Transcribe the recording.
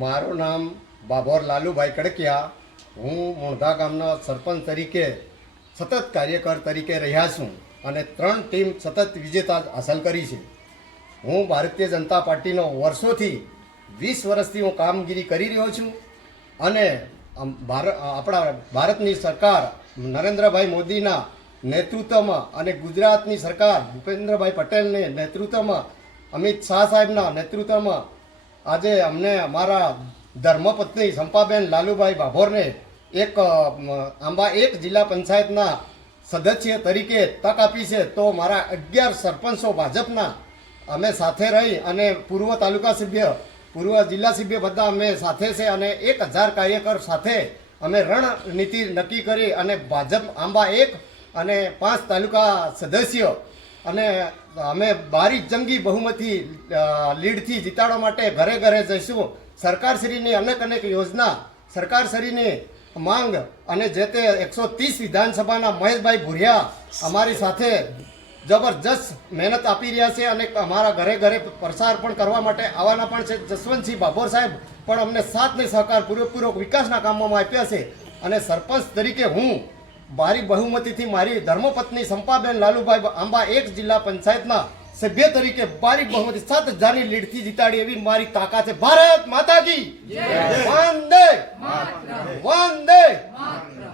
મારું નામ બાભોર લાલુભાઈ કડકિયા। હું મોણધા ગામના સરપંચ તરીકે સતત કાર્યકર તરીકે રહ્યા છું અને 3 ટીમ સતત વિજેતા હાંસલ કરી છે। હું ભારતીય જનતા પાર્ટીનો વર્ષોથી 20 વર્ષથી હું કામગીરી કરી રહ્યો છું અને આપણા ભારતની સરકાર નરેન્દ્રભાઈ મોદીના નેતૃત્વમાં અને ગુજરાતની સરકાર ભૂપેન્દ્રભાઈ પટેલના નેતૃત્વમાં અમિત શાહ સાહેબના નેતૃત્વમાં આજે અમને અમારા ધર્મપત્ની સંપાબેન લાલુભાઈ બાભોરને એક આંબા 1 જિલ્લા પંચાયતના સદસ્ય તરીકે તક આપી છે। તો મારા 11 સરપંચો ભાજપના અમે સાથે રહી અને પૂર્વ તાલુકા સભ્ય પૂર્વ જિલ્લા સભ્ય બધા અમે સાથે છે અને 1000 કાર્યકર સાથે અમે રણનીતિ નક્કી કરી અને ભાજપ આંબા 1 અને 5 તાલુકા સદસ્ય અને અમે બારી જંગી બહુમતી લીડથી જીતાડવા માટે ઘરે ઘરે જઈશું। સરકારશ્રીની અનેક યોજના સરકારશ્રીની માંગ અને જે તે 130 વિધાનસભાના મહેશભાઈ ભુરિયા અમારી સાથે જબરજસ્ત મહેનત આપી રહ્યા છે અને અમારા ઘરે ઘરે પ્રસાર પણ કરવા માટે આવવાના પણ છે। જસવંતસિંહ બાભોર સાહેબ પણ અમને સાથ ને સહકાર પૂરેપૂરો વિકાસના કામોમાં આપ્યા છે અને સરપંચ તરીકે હું ભારી બહુમતીથી મારી ધર્મપત્ની સંપાબેન લાલુભાઈ આંબા 1 જિલ્લા પંચાયતના સભ્ય તરીકે ભારી બહુમતી 7000ની લીડથી જીતાડી એવી મારી તાકાત છે। ભારત માતા કી જય, વંદે માતરમ, વંદે માતરમ।